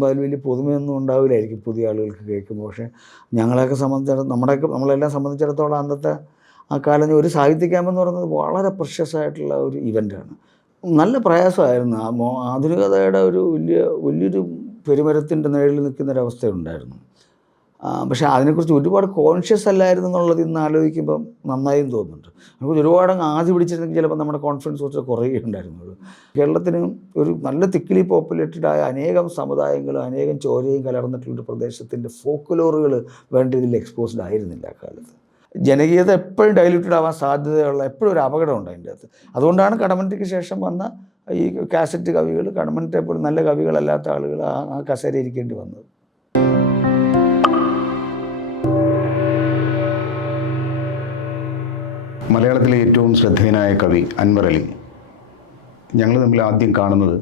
അതിൽ വലിയ പുതുമയൊന്നും ഉണ്ടാവില്ലായിരിക്കും പുതിയ ആളുകൾക്ക് കേൾക്കുമ്പോൾ. പക്ഷേ ഞങ്ങളെയൊക്കെ സംബന്ധിച്ചിടത്തോളം നമ്മുടെയൊക്കെ നമ്മളെല്ലാം സംബന്ധിച്ചിടത്തോളം അന്നത്തെ ആ കാലം ഒരു സാഹിത്യ ക്യാമ്പ് എന്ന് പറയുന്നത് വളരെ പ്രഷ്യസ് ആയിട്ടുള്ള ഒരു ഇവന്റാണ് നല്ല പ്രയാസമായിരുന്നു. ആ ആധുനികതയുടെ ഒരു വലിയ വലിയൊരു പെരുമരത്തിന്റെ നിഴലിൽ നിൽക്കുന്ന ഒരു ആ, പക്ഷേ അതിനെക്കുറിച്ച് ഒരുപാട് കോൺഷ്യസ് അല്ലായിരുന്നു എന്നുള്ളത് ഇന്ന് ആലോചിക്കുമ്പം നന്നായും തോന്നുന്നുണ്ട്. നമുക്ക് ഒരുപാട് ആദ്യം പിടിച്ചിരുന്നെങ്കിൽ ചിലപ്പോൾ നമ്മുടെ കോൺഫിഡൻസ് കുറച്ച് കുറയുകയുണ്ടായിരുന്നുള്ളൂ കേരളത്തിന് ഒരു നല്ല തിക്കിലി പോപ്പുലേറ്റഡ് ആയ അനേകം സമുദായങ്ങളും അനേകം ചോരയും കലർന്നിട്ടുള്ളൊരു പ്രദേശത്തിന്റെ ഫോക്കുലോറുകൾ വേണ്ട രീതിയിൽ എക്സ്പോസ്ഡ് ആയിരുന്നില്ല ആ കാലത്ത്. ജനകീയത എപ്പോഴും ഡൈല്യൂട്ടഡ് ആവാൻ സാധ്യതയുള്ള എപ്പോഴും ഒരു അപകടമുണ്ട് അതിന്റെ അകത്ത്. അതുകൊണ്ടാണ് കടമന്റിക്ക് ശേഷം വന്ന ഈ കാസറ്റ് കവികൾ കടമന്റെ പോലും നല്ല കവികളല്ലാത്ത ആളുകൾ ആ കസേര ഇരിക്കേണ്ടി വന്നത്. മലയാളത്തിലെ ഏറ്റവും ശ്രദ്ധേയനായ കവി അൻവർ അലി. ഞങ്ങൾ തമ്മിൽ ആദ്യം കാണുന്നത്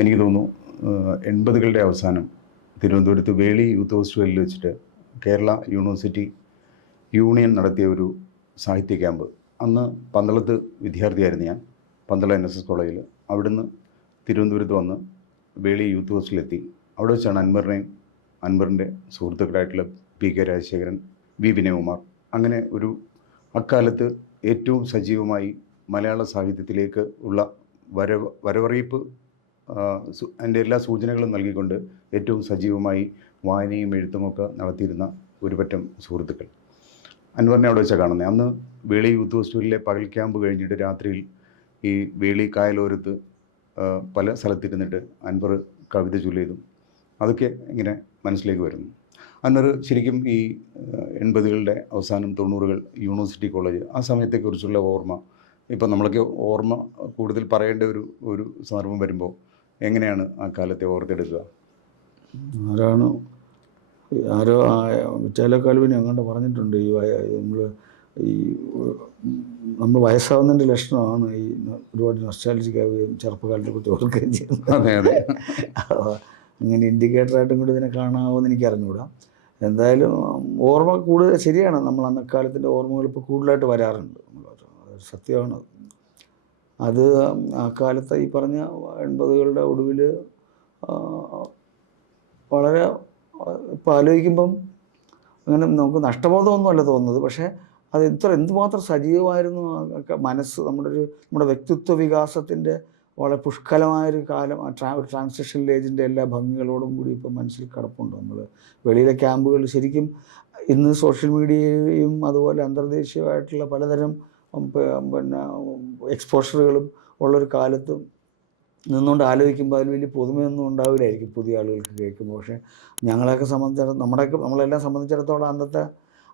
എനിക്ക് തോന്നുന്നു എൺപതുകളുടെ അവസാനം. തിരുവനന്തപുരത്ത് വേളി യൂത്ത് ഹോസ്റ്റലിൽ വെച്ചിട്ട് കേരള യൂണിവേഴ്സിറ്റി യൂണിയൻ നടത്തിയ ഒരു സാഹിത്യ ക്യാമ്പ്. അന്ന് പന്തളത്ത് വിദ്യാർത്ഥിയായിരുന്നു ഞാൻ പന്തളം എൻ എസ് എസ് കോളേജിൽ. അവിടുന്ന് തിരുവനന്തപുരത്ത് വന്ന് വേളി യൂത്ത് ഹോസ്റ്റലിലെത്തി അവിടെ വെച്ചാണ് അൻവറിനെയും അൻവറിന്റെ സുഹൃത്തുക്കളായിട്ടുള്ള P K Rajasekharan V Vinayakumar. അങ്ങനെ ഒരു അക്കാലത്ത് ഏറ്റവും സജീവമായി മലയാള സാഹിത്യത്തിലേക്ക് ഉള്ള വരവ് വരവറിയിപ്പ് അതിന്റെ എല്ലാ സൂചനകളും നൽകിക്കൊണ്ട് ഏറ്റവും സജീവമായി വായനയും എഴുത്തുമൊക്കെ നടത്തിയിരുന്ന ഒരുപറ്റം സുഹൃത്തുക്കൾ. അൻവറിനെ അവിടെ വെച്ചാണ് കാണുന്നത് അന്ന് വേളി യൂത്ത് ഹോസ്റ്റലിലെ പകൽ ക്യാമ്പ് കഴിഞ്ഞിട്ട് രാത്രിയിൽ ഈ വേളി കായലോരത്ത് പല സ്ഥലത്തിരുന്നിട്ട് അൻവർ കവിത ചൊല്ലിയതും അതൊക്കെ ഇങ്ങനെ മനസ്സിലേക്ക് വരുന്നു. അൻവർ ശരിക്കും ഈ എൺപതുകളുടെ അവസാനം തൊണ്ണൂറുകൾ യൂണിവേഴ്സിറ്റി കോളേജ് ആ സമയത്തെക്കുറിച്ചുള്ള ഓർമ്മ. ഇപ്പം നമ്മളൊക്കെ ഓർമ്മ കൂടുതൽ പറയേണ്ട ഒരു ഒരു സന്ദർഭം വരുമ്പോൾ എങ്ങനെയാണ് ആ കാലത്തെ ഓർത്തെടുക്കുക? ആരാണ്? ആരോ ചില കാലുവിനെ അങ്ങോട്ട് പറഞ്ഞിട്ടുണ്ട്. ഈ നമ്മൾ ഈ നമ്മൾ വയസ്സാവുന്നതിന്റെ ലക്ഷണമാണ് ഈ ഒരുപാട് നൊസ്റ്റാലജിക് ആവുകയും ചെറുപ്പകാലത്തെ കുറിച്ച് ഓർക്കുകയും ചെയ്യുന്നത്. അങ്ങനെ ഇൻഡിക്കേറ്ററായിട്ടും കൂടി ഇതിനെ കാണാമോയെന്ന് എനിക്ക് അറിഞ്ഞുകൂടാ എന്തായാലും ഓർമ്മ കൂടുതൽ ശരിയാണ്. നമ്മൾ അന്നക്കാലത്തിന്റെ ഓർമ്മകൾ ഇപ്പോൾ കൂടുതലായിട്ട് വരാറുണ്ട്. സത്യമാണ്. അത് ആ കാലത്ത് ഈ പറഞ്ഞ എൺപതുകളുടെ ഒടുവിൽ വളരെ ഇപ്പോൾ ആലോചിക്കുമ്പം അങ്ങനെ നമുക്ക് നഷ്ടബോധമൊന്നുമല്ല തോന്നുന്നത്. പക്ഷേ അത് ഇത്ര എന്തുമാത്രം സജീവമായിരുന്നു മനസ്സ് നമ്മുടെ ഒരു നമ്മുടെ വ്യക്തിത്വ വികാസത്തിന്റെ വളരെ പുഷ്കലമായൊരു കാലം. ട്രാ ഒരു ട്രാൻസ്ലേഷൻ ഏജിന്റെ എല്ലാ ഭംഗികളോടും കൂടി ഇപ്പം മനസ്സിൽ കിടപ്പുണ്ട്. നമ്മൾ വെളിയിലെ ക്യാമ്പുകൾ ശരിക്കും ഇന്ന് സോഷ്യൽ മീഡിയയും അതുപോലെ അന്തർദേശീയമായിട്ടുള്ള പലതരം പിന്നെ എക്സ്പോഷറുകളും ഉള്ളൊരു കാലത്ത് നിന്നുകൊണ്ട് ആലോചിക്കുമ്പോൾ അതിൽ വലിയ പുതുമയൊന്നും ഉണ്ടാവില്ലായിരിക്കും പുതിയ ആളുകൾക്ക് കേൾക്കുമ്പോൾ. പക്ഷേ ഞങ്ങളെയൊക്കെ സംബന്ധിച്ചിടത്തോളം നമ്മുടെയൊക്കെ നമ്മളെല്ലാം സംബന്ധിച്ചിടത്തോളം അന്നത്തെ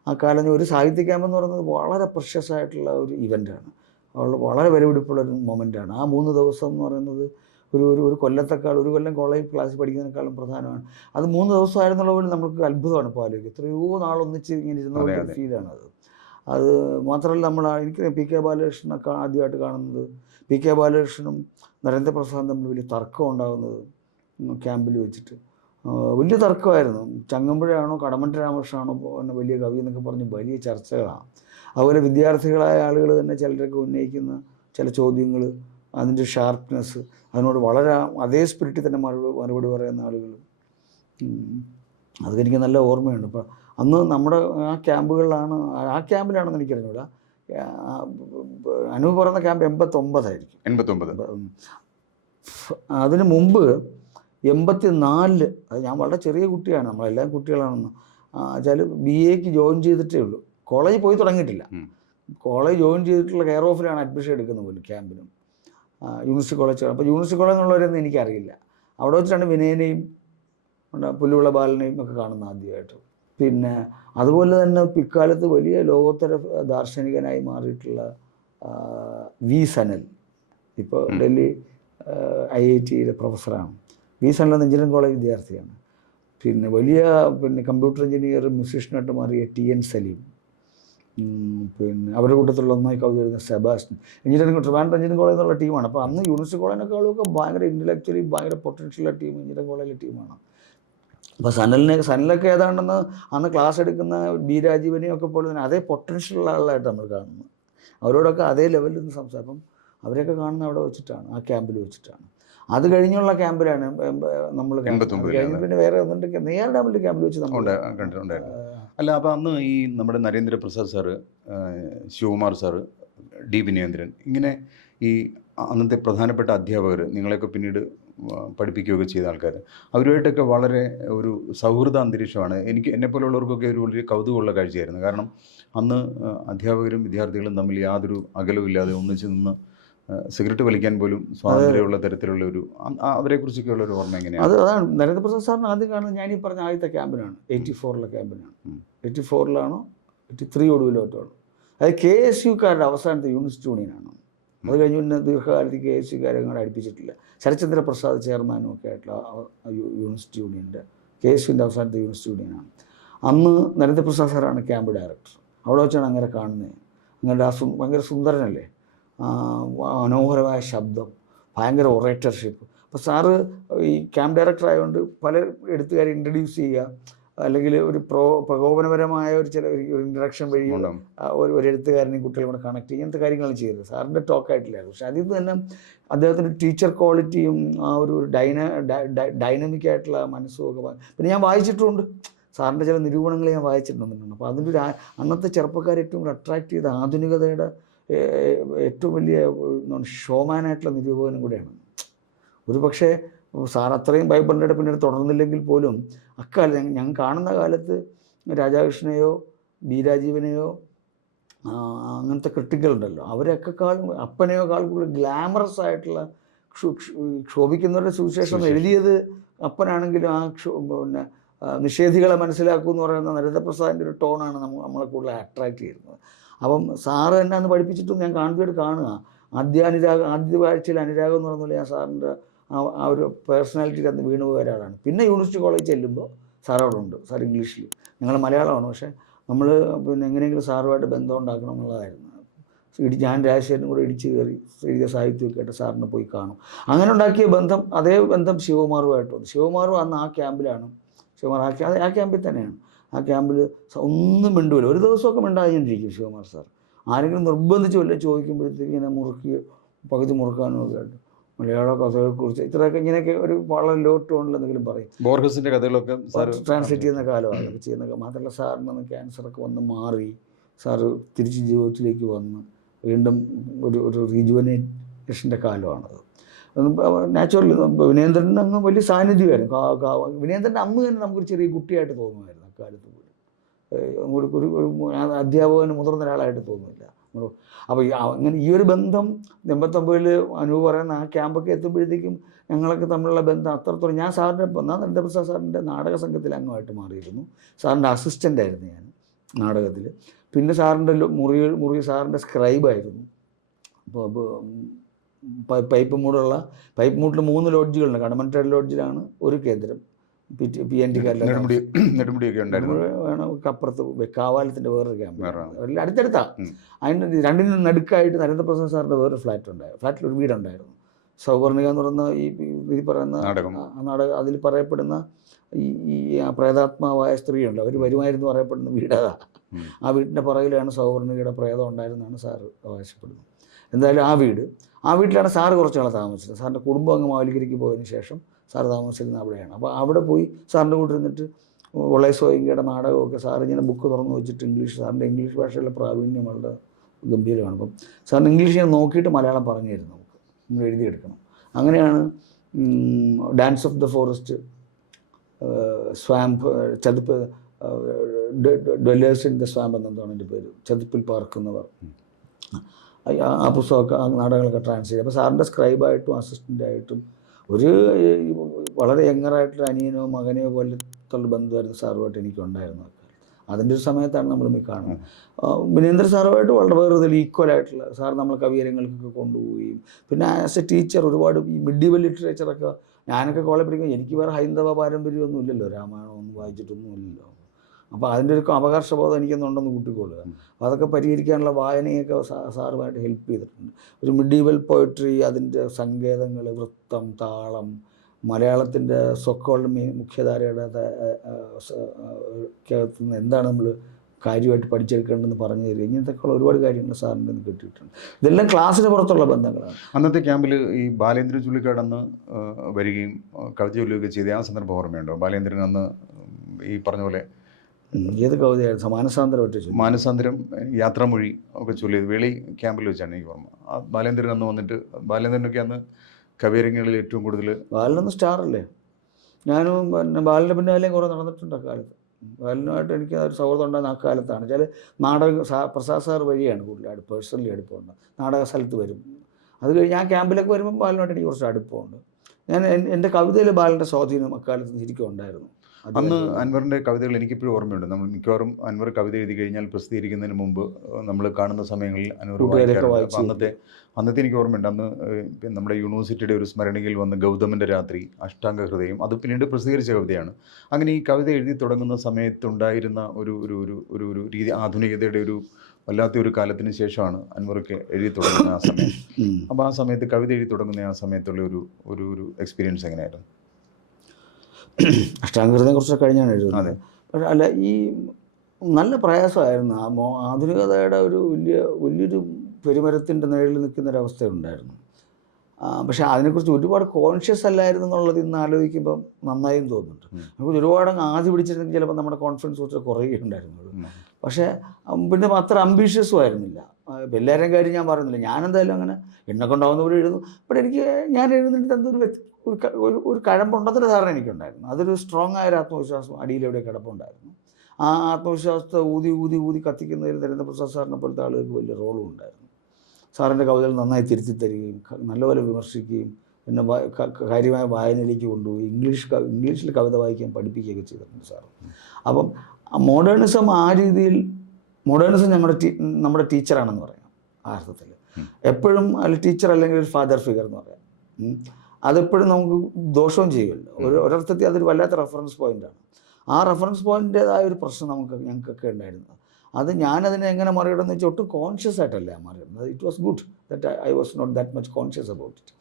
ആ കാലം ഒരു സാഹിത്യ ക്യാമ്പ് എന്ന് പറയുന്നത് വളരെ പ്രഷ്യസ് ആയിട്ടുള്ള ഒരു ഇവന്റാണ് വളരെ വിലപിടിപ്പുള്ള ഒരു മൊമെന്റാണ് ആ മൂന്ന് ദിവസം എന്ന് പറയുന്നത് ഒരു ഒരു ഒരു കൊല്ലത്തെക്കാൾ ഒരു കൊല്ലം കോളേജ് ക്ലാസ് പഠിക്കുന്നതിനേക്കാളും പ്രധാനമാണ്. അത് മൂന്ന് ദിവസമായിരുന്നുള്ള പോലും നമുക്ക് അത്ഭുതമാണ് ഇപ്പോൾ ആലോചിക്കുക. എത്രയോ നാളൊന്നിച്ച് ഇങ്ങനെ ഇരുന്ന. ഫീലാണ് അത്. അത്. മാത്രമല്ല നമ്മൾ എനിക്ക് പി കെ ബാലകൃഷ്ണനൊക്കെ ആദ്യമായിട്ട് കാണുന്നത്. പി കെ ബാലകൃഷ്ണനും നരേന്ദ്രപ്രസാദും തമ്മിൽ വലിയ തർക്കം ഉണ്ടാകുന്നത് ക്യാമ്പിൽ വെച്ചിട്ട്. വലിയ തർക്കമായിരുന്നു. ചങ്ങമ്പുഴയാണോ കടമറ്റ രാമകൃഷ്ണനാണോ വലിയ കവി എന്നൊക്കെ പറഞ്ഞ് വലിയ ചർച്ചകളാണ്. അതുപോലെ വിദ്യാർത്ഥികളായ ആളുകൾ തന്നെ ചിലരൊക്കെ ഉന്നയിക്കുന്ന ചില ചോദ്യങ്ങൾ അതിന്റെ ഷാർപ്നെസ് അതിനോട് വളരെ അതേ സ്പിരിറ്റിൽ തന്നെ മറുപടി മറുപടി പറയുന്ന ആളുകൾ. അതൊക്കെ എനിക്ക് നല്ല ഓർമ്മയുണ്ട്. അപ്പോൾ അന്ന് നമ്മുടെ ആ ക്യാമ്പുകളിലാണ് ആ ക്യാമ്പിലാണെന്ന് എനിക്കറിഞ്ഞൂടാ. ആ, അനു പറയുന്ന ക്യാമ്പ് എൺപത്തൊമ്പതായിരിക്കും. എൺപത്തൊമ്പത്. അതിന് മുമ്പ് എൺപത്തി നാലിൽ അത് ഞാൻ വളരെ ചെറിയ കുട്ടിയാണ് നമ്മളെല്ലാം കുട്ടികളാണെന്ന്. വെച്ചാൽ ബി എക്ക് ജോയിൻ ചെയ്തിട്ടേ ഉള്ളൂ. കോളേജ് പോയി തുടങ്ങിയിട്ടില്ല. കോളേജ് ജോയിൻ ചെയ്തിട്ടുള്ള കെയർ ഓഫിലാണ് അഡ്മിഷൻ എടുക്കുന്നത് പോലും ക്യാമ്പിനും. യൂണിവേഴ്സിറ്റി കോളേജ് അപ്പോൾ യൂണിവേഴ്സിറ്റി കോളേജ് എന്നുള്ളവരൊന്നും എനിക്കറിയില്ല. അവിടെ വെച്ചിട്ടാണ് വിനയനെയും ഉണ്ട് പുല്ലുവിള ബാലനെയും ഒക്കെ കാണുന്ന ആദ്യമായിട്ട്. പിന്നെ അതുപോലെ തന്നെ പിക്കാലത്ത് വലിയ ലോകോത്തര ദാർശനികനായി മാറിയിട്ടുള്ള വി സനൽ. ഇപ്പോൾ ഡൽഹി ഐ ഐ ടിയിലെ പ്രൊഫസറാണ്. വി സനൽ എഞ്ചിനീയറിംഗ് കോളേജ് വിദ്യാർത്ഥിയാണ്. പിന്നെ വലിയ പിന്നെ കമ്പ്യൂട്ടർ എഞ്ചിനീയർ മ്യൂസീഷ്യനായിട്ട് മാറിയ ടി എൻ സലീം. പിന്നെ അവരുടെ കൂട്ടത്തിലുള്ള ഒന്നായി കവിത എഴുതുന്ന Sebastian engineering Trivandrum engineering college എന്നുള്ള ടീമാണ്. അപ്പോൾ അന്ന് യൂണിവേഴ്സിറ്റി കോളേജിനേക്കാളൊക്കെ ഭയങ്കര ഇന്റലക്ച്വലി ഭയങ്കര പൊട്ടൻഷ്യലുള്ള ടീം എഞ്ചിനീയറിംഗ് കോളേജിലെ ടീമാണ് അപ്പോൾ സനലിനെ സനലൊക്കെ ഏതാണ്ടെന്ന് അന്ന് ക്ലാസ് എടുക്കുന്ന ബി രാജീവനെയും ഒക്കെ പോലെ തന്നെ അതേ പൊട്ടൻഷ്യലുള്ള ആളായിട്ട് നമ്മൾ കാണുന്നത് അവരോടൊക്കെ അതേ ലെവലിൽ നിന്ന് സംസാരം അപ്പം അവരെയൊക്കെ കാണുന്ന അവിടെ വെച്ചിട്ടാണ് ആ ക്യാമ്പിൽ വെച്ചിട്ടാണ്. അത് കഴിഞ്ഞുള്ള ക്യാമ്പിലാണ് നമ്മൾ. കഴിഞ്ഞ് പിന്നെ വേറെ ഒന്നുണ്ട്. നെയ്യാർ ഡാമിന്റെ ക്യാമ്പിൽ വെച്ച് നമ്മൾ അല്ല അപ്പോൾ അന്ന് ഈ നമ്മുടെ Narendraprasad sir Sivakumar sir D Vinendran ഇങ്ങനെ ഈ അന്നത്തെ പ്രധാനപ്പെട്ട അധ്യാപകർ നിങ്ങളെയൊക്കെ പിന്നീട് പഠിപ്പിക്കുകയൊക്കെ ചെയ്ത ആൾക്കാർ അവരുമായിട്ടൊക്കെ വളരെ ഒരു സൗഹൃദ അന്തരീക്ഷമാണ്. എനിക്ക് എന്നെപ്പോലുള്ളവർക്കൊക്കെ ഒരു വലിയ കൗതുകമുള്ള കാഴ്ചയായിരുന്നു. കാരണം അന്ന് അധ്യാപകരും വിദ്യാർത്ഥികളും തമ്മിൽ യാതൊരു അകലവും ഇല്ലാതെ ഒന്നിച്ച് നിന്ന് സിഗരറ്റ് വലിക്കാൻ പോലും സ്വാതന്ത്ര്യമുള്ള തരത്തിലുള്ള ഒരു അവരെ കുറിച്ചൊക്കെ ഉള്ള ഒരു ഓർമ്മ എങ്ങനെയാണ്? അത് അതാണ്. നരേന്ദ്രപ്രസാദ് സാറിന് ആദ്യം കാണുന്നത് ഞാൻ ഈ പറഞ്ഞ ആദ്യത്തെ ക്യാമ്പിനാണ്. എയ്റ്റി ഫോറിലെ ക്യാമ്പിനാണ്. എയ്റ്റി ഫോറിലാണോ? എയ്റ്റി ത്രീ ഒടുവിലോട്ടാണ്? അത് കെ എസ് യുക്കാരുടെ അവസാനത്തെ യൂണിസ്റ്റ് യൂണിയനാണ്. അത് കഴിഞ്ഞ് പിന്നെ ദീർഘകാലത്ത് കെ എസ് യുക്കാരെ അങ്ങോട്ട് അടുപ്പിച്ചിട്ടില്ല. ശരത്ചന്ദ്ര പ്രസാദ് ചെയർമാനും ഒക്കെ ആയിട്ടുള്ള യൂണിസ്റ്റ് യൂണിയന്റെ കെ എസ് യുവിന്റെ അവസാനത്തെ യൂണിസ്റ്റ് യൂണിയനാണ്. അന്ന് നരേന്ദ്രപ്രസാദ് സാറാണ് ക്യാമ്പ് ഡയറക്ടർ. അവിടെ വെച്ചാണ് അങ്ങനെ കാണുന്നത്. അങ്ങനെ ഭയങ്കര സുന്ദരനല്ലേ? മനോഹരമായ ശബ്ദം. ഭയങ്കര ഒറേറ്റർഷിപ്പ് അപ്പോൾ സാറ് ഈ ക്യാമ്പ് ഡയറക്ടർ ആയതുകൊണ്ട് പല എഴുത്തുകാരെ ഇൻട്രൊഡ്യൂസ് ചെയ്യുക അല്ലെങ്കിൽ ഒരു പ്രോ പ്രകോപനപരമായ ഒരു ചില ഒരു ഇൻട്രഡക്ഷൻ വഴി ഒരു ഒരു എഴുത്തുകാരനെയും കുട്ടികളെ കൂടെ കണക്ട് ചെയ്യുക ഇങ്ങനത്തെ കാര്യങ്ങളാണ് ചെയ്തത്. സാറിന്റെ ടോക്ക് ആയിട്ടില്ലായിരുന്നു പക്ഷെ അതിൽ തന്നെ അദ്ദേഹത്തിന്റെ ടീച്ചർ ക്വാളിറ്റിയും ആ ഒരു ഡൈന ഡൈനമിക് ആയിട്ടുള്ള മനസ്സും ഒക്കെ പിന്നെ ഞാൻ വായിച്ചിട്ടുണ്ട്. സാറിന്റെ ചില നിരൂപണങ്ങൾ ഞാൻ വായിച്ചിട്ടുണ്ടെന്നുണ്ട്. അപ്പോൾ അതിന്റെ ഒരു അന്നത്തെ ചെറുപ്പക്കാരെ ഏറ്റവും കൂടുതൽ അട്രാക്ട് ചെയ്ത ആധുനികതയുടെ ഏറ്റവും വലിയ ഷോമാനായിട്ടുള്ള നിരൂപകനും കൂടെയാണ്. ഒരു പക്ഷേ സാർ അത്രയും ബൈബിളിന്റെ പിന്നീട് തുടർന്നില്ലെങ്കിൽ പോലും അക്കാലത്ത് ഞാൻ കാണുന്ന കാലത്ത് രാജാകൃഷ്ണയോ ബി രാജീവനെയോ അങ്ങനത്തെ ക്രിട്ടിക്കലുണ്ടല്ലോ അവരൊക്കെ കാൾ അപ്പനെയോ കാൾ കൂടുതൽ ഗ്ലാമറസ് ആയിട്ടുള്ള ക്ഷു- ക്ഷു- ക്ഷോഭിക്കുന്നവരുടെ സുവിശേഷം. എഴുതിയത് അപ്പനാണെങ്കിലും ആ ക്ഷോ- പിന്നെ നിഷേധികളെ മനസ്സിലാക്കൂ എന്ന് പറയുന്ന നരേന്ദ്രപ്രസാദിന്റെ ഒരു ടോണാണ് നമ്മൾ നമ്മളെ കൂടുതൽ അട്രാക്ട് ചെയ്യുന്നത്. അപ്പം സാറ് എന്നെ അന്ന് പഠിപ്പിച്ചിട്ടും ഞാൻ കാണുകയായിട്ട് കാണുക. ആദ്യ അനുരാഗം ആദ്യ ആഴ്ചയിൽ അനുരാഗം എന്ന് പറഞ്ഞാൽ ഞാൻ സാറിന്റെ ആ ഒരു പേഴ്സണാലിറ്റിയിൽ അന്ന് വീണുപോയ ഒരാളാണ്. പിന്നെ യൂണിവേഴ്സിറ്റി കോളേജ് ചെല്ലുമ്പോൾ സാർ അവിടെ ഉണ്ട് സാർ ഇംഗ്ലീഷിൽ. ഞങ്ങൾ മലയാളമാണ് പക്ഷേ നമ്മൾ പിന്നെ എങ്ങനെയെങ്കിലും സാറുമായിട്ട് ബന്ധം ഉണ്ടാക്കണം എന്നുള്ളതായിരുന്നു. ഇടി ഞാൻ രാജശേഖരനും കൂടെ ഇടിച്ച് കയറി എഴുതിയ സാഹിത്യമൊക്കെ ആയിട്ട് സാറിനെ പോയി കാണും. അങ്ങനെ ഉണ്ടാക്കിയ ബന്ധം അതേ ബന്ധം ശിവകുമാറുമായിട്ടുണ്ട് ശിവകുമാറും അന്ന് ആ ക്യാമ്പിലാണ്. ശിവകുമാർ ആ ക്യാമ്പിൽ തന്നെയാണ്. ആ ക്യാമ്പിൽ ഒന്നും മിണ്ടൂല. ഒരു ദിവസമൊക്കെ മിണ്ടാതിരിക്കും ശിവകുമാർ സാർ. ആരെങ്കിലും നിർബന്ധിച്ച് വല്ല ചോദിക്കുമ്പോഴത്തേക്ക് ഇങ്ങനെ മുറുക്കി പകുതി മുറുക്കാനും ഒക്കെ ആയിട്ട് മലയാള കഥകളെക്കുറിച്ച് ഇത്രയൊക്കെ ഇങ്ങനെയൊക്കെ ഒരു വളരെ ലോ ടോണിൽ എന്തെങ്കിലും പറയും. ബോർഗസിന്റെ കഥകളൊക്കെ ട്രാൻസ്ലേറ്റ് ചെയ്യുന്ന കാലമാണ്. അതൊക്കെ ചെയ്യുന്ന മാത്രമല്ല സാറിന് ക്യാൻസറൊക്കെ വന്ന് മാറി സാറ് തിരിച്ച് ജീവിതത്തിലേക്ക് വന്ന് വീണ്ടും ഒരു ഒരു റീജുവനേഷന്റെ കാലമാണത്. നാച്ചുറലി വിനേന്ദ്രൻ അങ്ങ് വലിയ സാന്നിധ്യമായിരുന്നു. വിനേന്ദ്രന്റെ അമ്മ തന്നെ നമുക്കൊരു ചെറിയ കുട്ടിയായിട്ട് തോന്നുമായിരുന്നു. അക്കാലത്ത് പോലും. ഒരു അധ്യാപകന് മുതിർന്ന ഒരാളായിട്ട് തോന്നുന്നില്ല. അപ്പോൾ അങ്ങനെ ഈ ഒരു ബന്ധം എൺപത്തൊമ്പതിൽ അനു പറയുന്ന ആ ക്യാമ്പൊക്കെ എത്തുമ്പോഴത്തേക്കും ഞങ്ങളൊക്കെ തമ്മിലുള്ള ബന്ധം അത്രത്തോളം ഞാൻ സാറിന്റെ ഒന്നാം നന്ദപ്രസാദ് സാറിന്റെ നാടക സംഘത്തിൽ അംഗമായിട്ട് മാറിയിരുന്നു. സാറിന്റെ അസിസ്റ്റന്റ് ആയിരുന്നു ഞാൻ നാടകത്തിൽ പിന്നെ സാറിന്റെ മുറി മുറി സാറിന്റെ സ്ക്രൈബായിരുന്നു അപ്പോൾ പൈപ്പ് മൂടുള്ള പൈപ്പ് മൂട്ടിൽ മൂന്ന് ലോഡ്ജുകളുണ്ട് കടമൻട്രേഡ് ലോഡ്ജിലാണ് ഒരു കേന്ദ്രം. പി എൻ ഉണ്ടായിരുന്നു. അപ്പുറത്ത് കാവാലത്തിന്റെ വേറൊരു ക്യാമ്പ് വേറെ. എല്ലാം അടുത്തടുത്താ. ഉം. അതിന് രണ്ടിനും നടുക്കായിട്ട് നരേന്ദ്രപ്രസാദ് സാറിന്റെ വേറൊരു ഫ്ലാറ്റ് ഉണ്ടായിരുന്നു ഫ്ലാറ്റിൽ ഒരു വീടുണ്ടായിരുന്നു. സൗവർണിക എന്ന് പറയുന്ന ഈ ഈ പറയുന്ന നാടകം. അതിൽ പറയപ്പെടുന്ന ഈ ഈ സ്ത്രീ പ്രേതാത്മാവായ സ്ത്രീയുണ്ട്. അവർ വരുമായിരുന്നു പറയപ്പെടുന്ന വീടതാ ആ വീടിന്റെ പുറകിലാണ് സൗവർണികയുടെ പ്രേതം ഉണ്ടായിരുന്നാണ് സാറ് അവകാശപ്പെടുന്നത്. എന്തായാലും ആ വീട് ആ വീട്ടിലാണ് സാറ് കുറച്ച് താമസിച്ചത്. സാറിന്റെ കുടുംബം അങ്ങ് മാവലിക്കരിക്ക് പോയതിന് ശേഷം സാറ് താമസിച്ചിരുന്നത് അവിടെയാണ്. അപ്പോൾ അവിടെ പോയി സാറിന്റെ കൂടെ ഇരുന്നിട്ട് വളരെ സോയിങ്കയുടെ നാടകമൊക്കെ സാർ ഇങ്ങനെ ബുക്ക് തുറന്ന് വെച്ചിട്ട് ഇംഗ്ലീഷ് സാറിന്റെ ഇംഗ്ലീഷ് ഭാഷയിലെ പ്രാവീണ്യം വളരെ ഗംഭീരമാണ്. അപ്പം സാറിന് ഇംഗ്ലീഷ് ഞാൻ നോക്കിയിട്ട് മലയാളം പറഞ്ഞു തരും നമുക്ക്. നമ്മൾ എഴുതിയെടുക്കണം. അങ്ങനെയാണ് dance of the forest swamp ചതുപ്പ് ഡെല്ലേഴ്സ് ഇൻ ദ സ്വാമ്പ് എന്നെന്താണ് എന്റെ പേര്. ചതുപ്പിൽ പാർക്കുന്നവർ. ആ- പുസ്തകമൊക്കെ ആ നാടകങ്ങളൊക്കെ ട്രാൻസ്ലേറ്റ് അപ്പോൾ സാറിന്റെ സ്ക്രൈബായിട്ടും അസിസ്റ്റന്റായിട്ടും ഒരു വളരെ യങ്ങറായിട്ടുള്ള അനിയനോ മകനെയോ പോലത്തുള്ള ബന്ധമായിരുന്നു സാറുമായിട്ട് എനിക്കുണ്ടായിരുന്നു അതിന്റെ ഒരു സമയത്താണ് നമ്മൾ ഈ കാണുന്നത്. വിനേന്ദ്ര സാറുമായിട്ട് വളരെ വേറെ ഈക്വൽ ആയിട്ടുള്ള സാർ നമ്മൾ കവിയരങ്ങൾക്കൊക്കെ കൊണ്ടുപോവുകയും പിന്നെ ആസ് എ ടീച്ചർ ഒരുപാട് ഈ മിഡീവൽ ലിറ്ററേച്ചറൊക്കെ ഞാനൊക്കെ കോളേജ് പഠിക്കുമ്പോൾ എനിക്ക് വേറെ ഹൈന്ദവ പാരമ്പര്യമൊന്നും ഇല്ലല്ലോ രാമായണമൊന്നും വായിച്ചിട്ടൊന്നും ഇല്ലല്ലോ അപ്പോൾ അതിന്റെ ഒരു അവകാശബോധം എനിക്കൊന്നുണ്ടെന്ന് കൂട്ടിക്കൊള്ളുക. അപ്പോൾ അതൊക്കെ പരിഹരിക്കാനുള്ള വായനയൊക്കെ സാ- സാറുമായിട്ട് ഹെൽപ്പ് ചെയ്തിട്ടുണ്ട്. ഒരു മിഡീവൽ പോയിട്രി അതിന്റെ സങ്കേതങ്ങൾ വൃത്തം താളം മലയാളത്തിന്റെ സൊക്കോളുടെ മീ മുഖ്യധാരയുടെ ത- ആ, സ- ആ, ക്കകത്ത് നിന്ന് എന്താണ് നമ്മൾ കാര്യമായിട്ട് പഠിച്ചെടുക്കേണ്ടെന്ന് പറഞ്ഞു തരിക. ഇങ്ങനത്തെയൊക്കെയുള്ള ഒരുപാട് കാര്യങ്ങൾ സാറിന്റെ നിന്ന് കിട്ടിയിട്ടുണ്ട്. ഇതെല്ലാം ക്ലാസ്സിന് പുറത്തുള്ള ബന്ധങ്ങളാണ്. അന്നത്തെ ക്യാമ്പിൽ ഈ ബാലേന്ദ്രൻ ചുള്ളിക്കാട് അന്ന് വരികയും കവിത ചൊല്ലുകയൊക്കെ ചെയ്ത ആ സന്ദർഭം ഓർമ്മയുണ്ടോ? ബാലേന്ദ്രൻ അന്ന് ഈ പറഞ്ഞ പോലെ. ഏത് കവിതയായിരുന്നു മാനസാന്തരം ഒറ്റ മാനസാന്തരം യാത്രാമൊഴി ഒക്കെ ചൊല്ലിയത് വെളി ക്യാമ്പിൽ വെച്ചാണ് എനിക്ക് ഓർമ്മ. ആ ബാലേന്ദ്രൻ അന്ന് വന്നിട്ട് ബാലേന്ദ്രനൊക്കെ അന്ന് കവിയരങ്ങളിൽ ഏറ്റവും കൂടുതൽ ബാലനൊന്നും സ്റ്റാറല്ലേ? ഞാനും പിന്നെ ബാലിന്റെ പിന്നാലെയും കുറേ നടന്നിട്ടുണ്ട് അക്കാലത്ത് ബാലനുമായിട്ട് എനിക്ക് ഒരു സൗഹൃദം ഉണ്ടായിരുന്ന ആ കാലത്താണ്. ചില നാടക പ്രസാദ് സാർ വഴിയാണ് കൂടുതൽ അടുപ്പ് പേഴ്സണലി അടുപ്പമുണ്ട് നാടക സ്ഥലത്ത് വരും. അത് കഴിഞ്ഞ് ഞാൻ ക്യാമ്പിലൊക്കെ വരുമ്പോൾ ബാലനുമായിട്ട് എനിക്ക് കുറച്ച് അടുപ്പമുണ്ട്. ഞാൻ എൻ- എന്റെ കവിതയിൽ ബാലന്റെ സ്വാധീനം അക്കാലത്ത് ശരിക്കും ഉണ്ടായിരുന്നു. അന്ന് അൻവറിന്റെ കവിതകൾ എനിക്കിപ്പോഴും ഓർമ്മയുണ്ട്. നമ്മൾ മിക്കവാറും അൻവർ കവിത എഴുതി കഴിഞ്ഞാൽ പ്രസിദ്ധീകരിക്കുന്നതിന് മുമ്പ് നമ്മൾ കാണുന്ന സമയങ്ങളിൽ അൻവർ വായിക്കാറുണ്ട്. അന്നത്തെ അന്നത്തെ എനിക്ക് ഓർമ്മയുണ്ട്. അന്ന് നമ്മുടെ യൂണിവേഴ്സിറ്റിയുടെ ഒരു സ്മരണയിൽ വന്ന് ഗൗതമന്റെ രാത്രി അഷ്ടാംഗ ഹൃദയം അത് പിന്നീട് പ്രസിദ്ധീകരിച്ച കവിതയാണ്. അങ്ങനെ ഈ കവിത എഴുതി തുടങ്ങുന്ന സമയത്തുണ്ടായിരുന്ന ഒരു ഒരു ഒരു ഒരു ഒരു രീതി ആധുനികതയുടെ ഒരു വല്ലാത്ത ഒരു കാലത്തിന് ശേഷമാണ് അൻവറൊക്കെ എഴുതി തുടങ്ങുന്ന ആ സമയം. അപ്പോൾ ആ സമയത്ത് കവിത എഴുതി തുടങ്ങുന്ന ആ സമയത്തുള്ള ഒരു ഒരു ഒരു എക്സ്പീരിയൻസ് എങ്ങനെയായിരുന്നു? അഷ്ടാംഗൃതയെ കുറിച്ചൊക്കെ കഴിഞ്ഞാണ് എഴുതുന്നത്. അതെ. പക്ഷെ അല്ല ഈ നല്ല പ്രയാസമായിരുന്നു ആ മോ ആധുനികതയുടെ ഒരു വലിയ വലിയൊരു പെരുമരത്തിന്റെ നിഴലിൽ നിൽക്കുന്ന ഒരവസ്ഥയുണ്ടായിരുന്നു പക്ഷെ അതിനെക്കുറിച്ച് ഒരുപാട് കോൺഷ്യസ് അല്ലായിരുന്നു എന്നുള്ളത് ഇന്ന് ആലോചിക്കുമ്പം നന്നായും തോന്നുന്നുണ്ട്. നമുക്ക് ഒരുപാട് അങ്ങ് ആദ്യം പിടിച്ചിരുന്നെങ്കിൽ ചിലപ്പോൾ നമ്മുടെ കോൺഫിഡൻസ് കുറച്ച് കുറയുകയുണ്ടായിരുന്നുള്ളൂ. പക്ഷേ പിന്നെ അത്ര അംബീഷ്യസും ആയിരുന്നില്ല. എല്ലാവരെയും കാര്യം ഞാൻ പറയുന്നില്ല. ഞാനെന്തായാലും അങ്ങനെ എന്നെ കൊണ്ടാവുന്ന പോലെ എഴുതും. ബട്ട് എനിക്ക് ഞാൻ എഴുതുന്നിട്ട് എന്തൊരു ഒരു ഒരു കഴമ്പുണ്ടെന്നൊരു ധാരണ എനിക്കുണ്ടായിരുന്നു. അതൊരു സ്ട്രോങ് ആയ ഒരു ആത്മവിശ്വാസം അടിയിലെവിടെ കിടപ്പുണ്ടായിരുന്നു. ആ ആത്മവിശ്വാസത്തെ ഊതി ഊതി ഊതി കത്തിക്കുന്നതിൽ നരേന്ദ്ര പ്രസാദ് സാറിനെ പോലത്തെ ആളുകൾക്ക് വലിയ റോളും ഉണ്ടായിരുന്നു. സാറിന്റെ കവിതകൾ നന്നായി തിരുത്തി തരികയും നല്ലപോലെ വിമർശിക്കുകയും ക- കാര്യമായ വായനയിലേക്ക് കൊണ്ടുപോയി ഇംഗ്ലീഷ് ഇംഗ്ലീഷിൽ കവിത വായിക്കാൻ പഠിപ്പിക്കുകയൊക്കെ ചെയ്തിട്ടുണ്ട് സാർ അപ്പം മോഡേണിസം ആ രീതിയിൽ മോഡേണിസം ഞങ്ങളുടെ നമ്മുടെ ടീച്ചറാണെന്ന് പറയാം ആ അർത്ഥത്തിൽ എപ്പോഴും അല്ല ടീച്ചർ അല്ലെങ്കിൽ ഒരു ഫാദർ ഫിഗർ എന്ന് പറയാം. അതെപ്പോഴും നമുക്ക് ദോഷവും ചെയ്യുമല്ലോ. ഒരു ഒരർത്ഥത്തിൽ അതൊരു വല്ലാത്ത റെഫറൻസ് പോയിന്റാണ് ആ റെഫറൻസ് പോയിന്റേതായ ഒരു പ്രശ്നം നമുക്ക് ഞങ്ങൾക്കൊക്കെ ഉണ്ടായിരുന്നു. അത് ഞാനതിനെ എങ്ങനെ മറികടന്ന് വെച്ചാൽ ഒട്ടും കോൺഷ്യസ് ആയിട്ടല്ല മറികടന്നത്. It was good that I was not that much conscious about it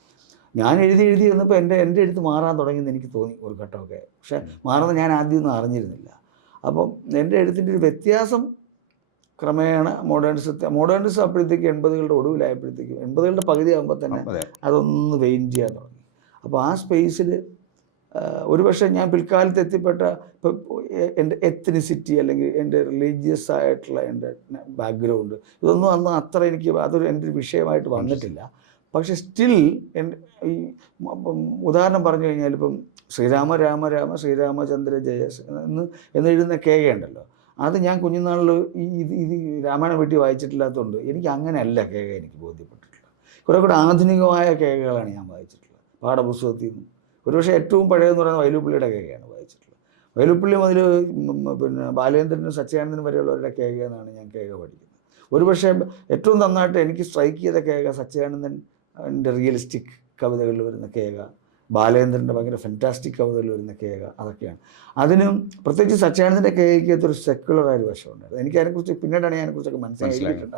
ഞാൻ എഴുതി എഴുതി വന്നപ്പോൾ എന്റെ എന്റെ എഴുത്ത് മാറാൻ തുടങ്ങിയെന്ന് എനിക്ക് തോന്നി ഒരു ഘട്ടമൊക്കെ. പക്ഷേ മാറുന്നത് ഞാൻ ആദ്യമൊന്നും അറിഞ്ഞിരുന്നില്ല. അപ്പം എന്റെ എഴുത്തിന്റെ ഒരു വ്യത്യാസം ക്രമേണ മോഡേണിസത്തെ മോഡേണിസം അപ്പോഴത്തേക്ക് എൺപതുകളുടെ ഒടുവിലായപ്പോഴത്തേക്കും എൺപതുകളുടെ പകുതി ആകുമ്പോൾ തന്നെ അതൊന്ന് വെയിൻ ചെയ്യാൻ തുടങ്ങി. അപ്പോൾ ആ സ്പേസിൽ ഒരുപക്ഷെ ഞാൻ പിൽക്കാലത്ത് എത്തിപ്പെട്ട ഇപ്പോൾ എന്റെ എത്തനിസിറ്റി അല്ലെങ്കിൽ എന്റെ റിലീജിയസ് ആയിട്ടുള്ള എന്റെ ബാക്ക്ഗ്രൗണ്ട് ഇതൊന്നും അന്ന് അത്ര എനിക്ക് അതൊരു എന്റെ ഒരു വിഷയമായിട്ട് വന്നിട്ടില്ല. പക്ഷെ സ്റ്റിൽ എന്റെ ഈ ഉദാഹരണം പറഞ്ഞു കഴിഞ്ഞാൽ ഇപ്പം ശ്രീരാമ രാമ രാമ ശ്രീരാമചന്ദ്ര ജയ എന്ന് എന്നെഴുതുന്ന കേക ഉണ്ടല്ലോ. അത് ഞാൻ കുഞ്ഞുനാളിൽ ഇത് ഇത് രാമായണം വീട്ടിൽ വായിച്ചിട്ടില്ലാത്തതുകൊണ്ട് എനിക്ക് അങ്ങനെയല്ല കേക എനിക്ക് ബോധ്യപ്പെട്ടിട്ടുള്ളത്. കുറേ കൂടെ ആധുനികമായ കേകകളാണ് ഞാൻ വായിച്ചിട്ടുള്ളത്. പാഠപുസ്തകത്തിൽ നിന്ന്. ഒരുപക്ഷെ ഏറ്റവും പഴയതെന്ന് പറയുന്നത് വൈലുപ്പള്ളിയുടെ കേകയാണ് വായിച്ചിട്ടുള്ളത്. വൈലുപ്പള്ളി മുതൽ പിന്നെ ബാലേന്ദ്രനും സച്ചിദാനന്ദനും വരെയുള്ളവരുടെ കേക എന്നാണ് ഞാൻ കേക പഠിക്കുന്നത്. ഒരുപക്ഷെ ഏറ്റവും നന്നായിട്ട് എനിക്ക് സ്ട്രൈക്ക് ചെയ്ത കേക സച്ചിദാനന്ദന്റെ റിയലിസ്റ്റിക് കവിതകളിൽ വരുന്ന കേക ബാലേന്ദ്രന്റെ ഭയങ്കര ഫെന്റാസ്റ്റിക് കവിതകളിൽ വരുന്ന കേക അതൊക്കെയാണ്. അതിനും പ്രത്യേകിച്ച് സച്ചാനന്ദന്റെ കേകയ്ക്കകത്ത് ഒരു സെക്കുലർ ആയ ഒരു വശമുണ്ടായിരുന്നു. എനിക്ക് അതിനെക്കുറിച്ച് പിന്നീടാണ് ഞാൻ അതിനെക്കുറിച്ചൊക്കെ മനസ്സിലാക്കിയിട്ടുണ്ട്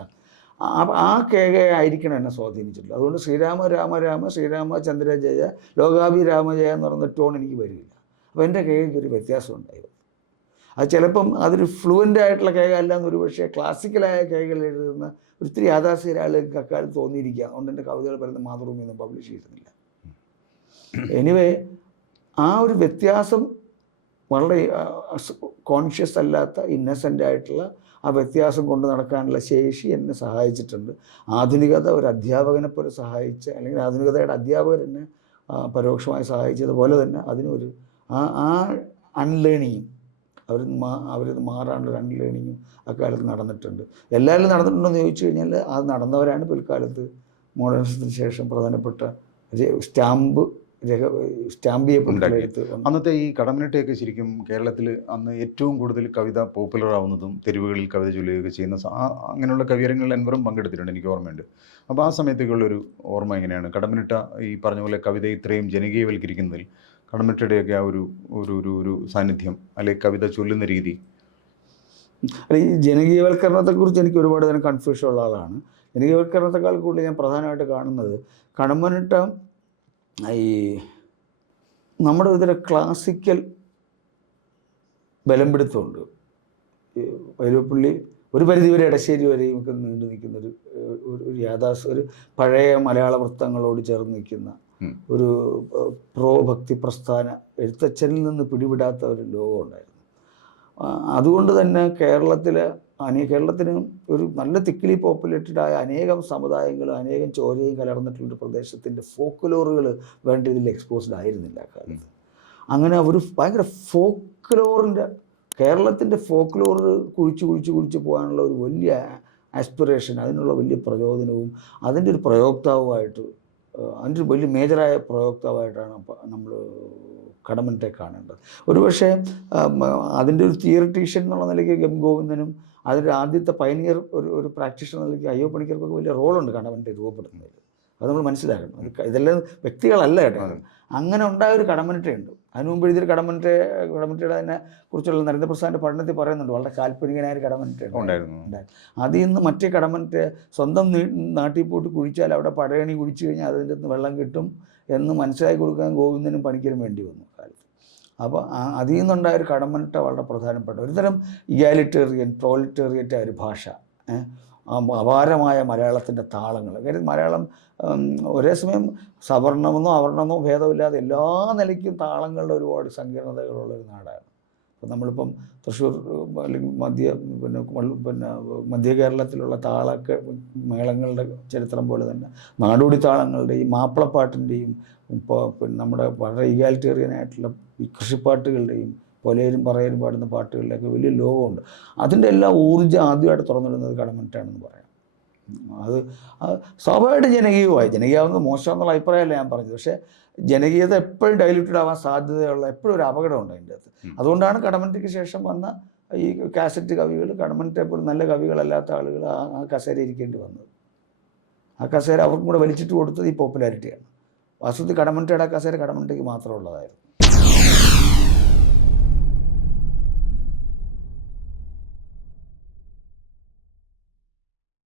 ആ- ആ കേക ആയിരിക്കണം എന്നെ സ്വാധീനിച്ചിട്ടുള്ളത്. അതുകൊണ്ട് ശ്രീരാമ രാമ രാമ ശ്രീരാമ ചന്ദ്ര ജയ ലോകാഭി രാമജയ എന്ന് പറയുന്ന ടോൺ എനിക്ക് വരില്ല. അപ്പോൾ എന്റെ കേകയ്ക്ക് ഒരു വ്യത്യാസം ഉണ്ടായി അത് ചിലപ്പം അതൊരു ഫ്ലുവന്റ് ആയിട്ടുള്ള കേക അല്ല എന്നൊരു പക്ഷേ ക്ലാസിക്കലായ കേകൾ എഴുതുന്ന ഒത്തിരി യാഥാസ്ഥിക ആളുകൾക്ക് അക്കാലത്ത് തോന്നിയിരിക്കുക അതുകൊണ്ട് എന്റെ കവിതകൾ പറയുന്ന മാതൃഭൂമിയൊന്നും പബ്ലിഷ് ചെയ്തിരുന്നില്ല. എനിവേ ആ ഒരു വ്യത്യാസം വളരെ കോൺഷ്യസ് അല്ലാത്ത ഇന്നസെന്റ് ആയിട്ടുള്ള ആ വ്യത്യാസം കൊണ്ട് നടക്കാനുള്ള ശേഷി എന്നെ സഹായിച്ചിട്ടുണ്ട്. ആധുനികത ഒരു അധ്യാപകനെ പോലെ സഹായിച്ച അല്ലെങ്കിൽ ആധുനികതയുടെ അധ്യാപകർ എന്നെ പരോക്ഷമായി സഹായിച്ചതുപോലെ തന്നെ അതിനൊരു ആ ആ അൺലേണിങ്ങും അവർ മാ അവരിത് മാറാനുള്ള അൺലേണിങ്ങും അക്കാലത്ത് നടന്നിട്ടുണ്ട്. എല്ലാവരും നടന്നിട്ടുണ്ടോ എന്ന് ചോദിച്ചു കഴിഞ്ഞാൽ അത് നടന്നവരാണ് പിൽക്കാലത്ത് മോഡേണിസത്തിന് ശേഷം പ്രധാനപ്പെട്ട സ്റ്റാമ്പ് സ്റ്റാമ്പ് ചെയ്യപ്പെട്ടുള്ള ഉണ്ടാക്കി. അന്നത്തെ ഈ കടമനിട്ടയൊക്കെ ശരിക്കും കേരളത്തിൽ അന്ന് ഏറ്റവും കൂടുതൽ കവിത പോപ്പുലർ ആവുന്നതും തെരുവുകളിൽ കവിത ചൊല്ലുകയൊക്കെ ചെയ്യുന്ന അങ്ങനെയുള്ള കവിയരങ്ങളിൽ എൻവറും പങ്കെടുത്തിട്ടുണ്ട് എനിക്ക് ഓർമ്മയുണ്ട്. അപ്പോൾ ആ സമയത്തേക്കുള്ളൊരു ഓർമ്മ എങ്ങനെയാണ് കടമനിട്ട ഈ പറഞ്ഞ പോലെ കവിത ഇത്രയും ജനകീയവൽക്കരിക്കുന്നതിൽ കടമനിട്ടയുടെയൊക്കെ ആ ഒരു ഒരു ഒരു ഒരു സാന്നിധ്യം അല്ലെങ്കിൽ കവിത ചൊല്ലുന്ന രീതി. അല്ല ഈ ജനകീയവൽക്കരണത്തെക്കുറിച്ച് എനിക്ക് ഒരുപാട് തന്നെ കൺഫ്യൂഷൻ ഉള്ള ആളാണ്. ജനകീയവൽക്കരണത്തെക്കാൾ കൂടുതൽ ഞാൻ പ്രധാനമായിട്ട് കാണുന്നത് കടമ്പനിട്ട ഈ നമ്മുടെ ഇതിലെ ക്ലാസിക്കൽ ബലം പിടുത്തമുണ്ട് വൈലോപ്പള്ളി ഒരു പരിധിവരെ ഇടശ്ശേരി വരെയും ഒക്കെ നീണ്ടു നിൽക്കുന്ന ഒരു ഒരു ഒരു യാഥാസ് ഒരു പഴയ മലയാള വൃത്തങ്ങളോട് ചേർന്ന് നിൽക്കുന്ന ഒരു പ്രോ ഭക്തി പ്രസ്ഥാന എഴുത്തച്ഛനിൽ നിന്ന് പിടിവിടാത്ത ഒരു ലോകമുണ്ടായിരുന്നു. അതുകൊണ്ട് തന്നെ കേരളത്തിൽ അനേ കേരളത്തിന് ഒരു നല്ല തിക്കിലി ആയ അനേകം സമുദായങ്ങൾ അനേകം ചോരയും കലർന്നിട്ടുള്ളൊരു പ്രദേശത്തിന്റെ ഫോക്ക്ലോറുകൾ വേണ്ട ഇതിൽ എക്സ്പോസ്ഡ് ആയിരുന്നില്ല കാലത്ത്. അങ്ങനെ ഒരു ഭയങ്കര ഫോക്ക്ലോറിന്റെ കേരളത്തിന്റെ ഫോക്ക്ലോറ് കുഴിച്ച് കുഴിച്ച് കുഴിച്ച് പോകാനുള്ള ഒരു വലിയ ആസ്പിറേഷൻ അതിനുള്ള വലിയ പ്രചോദനവും അതിന്റെ ഒരു പ്രയോക്താവുമായിട്ട് അതിന്റെ ഒരു വലിയ മേജറായ പ്രയോക്താവായിട്ടാണ് നമ്മൾ കടമനത്തെ കാണേണ്ടത്. ഒരുപക്ഷെ പക്ഷേ അതിന്റെ ഒരു തിയറിറ്റീഷ്യൻ എന്നുള്ള നിലയ്ക്ക് എം ഗോവിന്ദനും അതിന്റെ ആദ്യത്തെ പയനിയർ ഒരു ഒരു പ്രാക്ടീഷണർ നിലയ്ക്ക് അയ്യോ പണിക്കർക്കൊക്കെ വലിയ റോളുണ്ട് കടമന്റെ രൂപപ്പെടുന്നതിൽ അത് നമ്മൾ മനസ്സിലാക്കണം. ഇതെല്ലാം വ്യക്തികളല്ല കേട്ടോ. അങ്ങനെ ഉണ്ടായ ഒരു കടമനിട്ട ഉണ്ട് അതിനു മുമ്പ് എഴുതിയൊരു കടമനിട്ട കടമനിട്ടയുടെ തന്നെ കുറിച്ചുള്ള നരേന്ദ്രപ്രസാദിന്റെ പഠനത്തിൽ പറയുന്നുണ്ട്. വളരെ കാൽപ്പനികനായ ഒരു കടമനിട്ട ഉണ്ടായിരുന്നു. അതിൽ നിന്ന് മറ്റേ കടമനിട്ട സ്വന്തം നാട്ടിൽ പോയിട്ട് കുഴിച്ചാൽ അവിടെ പടയണി കുഴിച്ചു കഴിഞ്ഞാൽ അതിന്റെ നിന്ന് വെള്ളം കിട്ടും എന്ന് മനസ്സിലാക്കി കൊടുക്കാൻ ഗോവിന്ദനും പണിക്കരും വേണ്ടി വന്നു. കാലത്ത് അപ്പോൾ അതിൽ നിന്നുണ്ടായ ഒരു കടമനിട്ട വളരെ പ്രധാനപ്പെട്ട ഒരുതരം ഇഗാലിറ്റേറിയൻ പ്രോലിറ്റേറിയറ്റ് ഒരു ഭാഷ അപാരമായ മലയാളത്തിന്റെ താളങ്ങൾ. കാര്യം മലയാളം ഒരേ സമയം സവർണമെന്നോ അവർണമെന്നോ ഭേദമില്ലാതെ എല്ലാ നിലയ്ക്കും താളങ്ങളുടെ ഒരുപാട് സങ്കീർണതകളുള്ള ഒരു നാടാണ്. ഇപ്പം നമ്മളിപ്പം തൃശ്ശൂർ അല്ലെങ്കിൽ മധ്യ പിന്നെ പിന്നെ മധ്യ കേരളത്തിലുള്ള താളൊക്കെ മേളങ്ങളുടെ ചരിത്രം പോലെ തന്നെ നാടോടി താളങ്ങളുടെയും മാപ്പിളപ്പാട്ടിന്റെയും ഇപ്പോൾ പിന്നെ നമ്മുടെ വളരെ ഇഗാലിറ്റേറിയൻ ആയിട്ടുള്ള ഈ കൃഷിപ്പാട്ടുകളുടെയും പൊലയിലും പറയലും പാടുന്ന പാട്ടുകളിലൊക്കെ വലിയ ലോകമുണ്ട്. അതിന്റെ എല്ലാ ഊർജം ആദ്യമായിട്ട് തുറന്നിടുന്നത് കടമറ്റാണെന്ന് പറയാം. അത് സ്വാഭാവികമായിട്ട് ജനകീയമായി ജനകീയമാവുന്നത് മോശമെന്നുള്ള അഭിപ്രായമല്ല ഞാൻ പറഞ്ഞത്. പക്ഷേ ജനകീയത എപ്പോഴും ഡൈലൂട്ടഡ് ആവാൻ സാധ്യതയുള്ള എപ്പോഴും ഒരു അപകടമുണ്ട് അതിന്റെ അകത്ത്. അതുകൊണ്ടാണ് കടമന്റിക്ക് ശേഷം വന്ന ഈ കാസറ്റ് കവികൾ കടമന്റെ പോലും നല്ല കവികളല്ലാത്ത ആളുകൾ ആ ആ കസേര ഇരിക്കേണ്ടി വന്നത്. ആ കസേര അവർക്കും കൂടെ വലിച്ചിട്ട് കൊടുത്തത് ഈ പോപ്പുലാരിറ്റിയാണ്. വാസ്തവത്തിൽ കടമന്റയുടെ ആ കസേര കടമന്റയ്ക്ക് മാത്രമുള്ളതായിരുന്നു.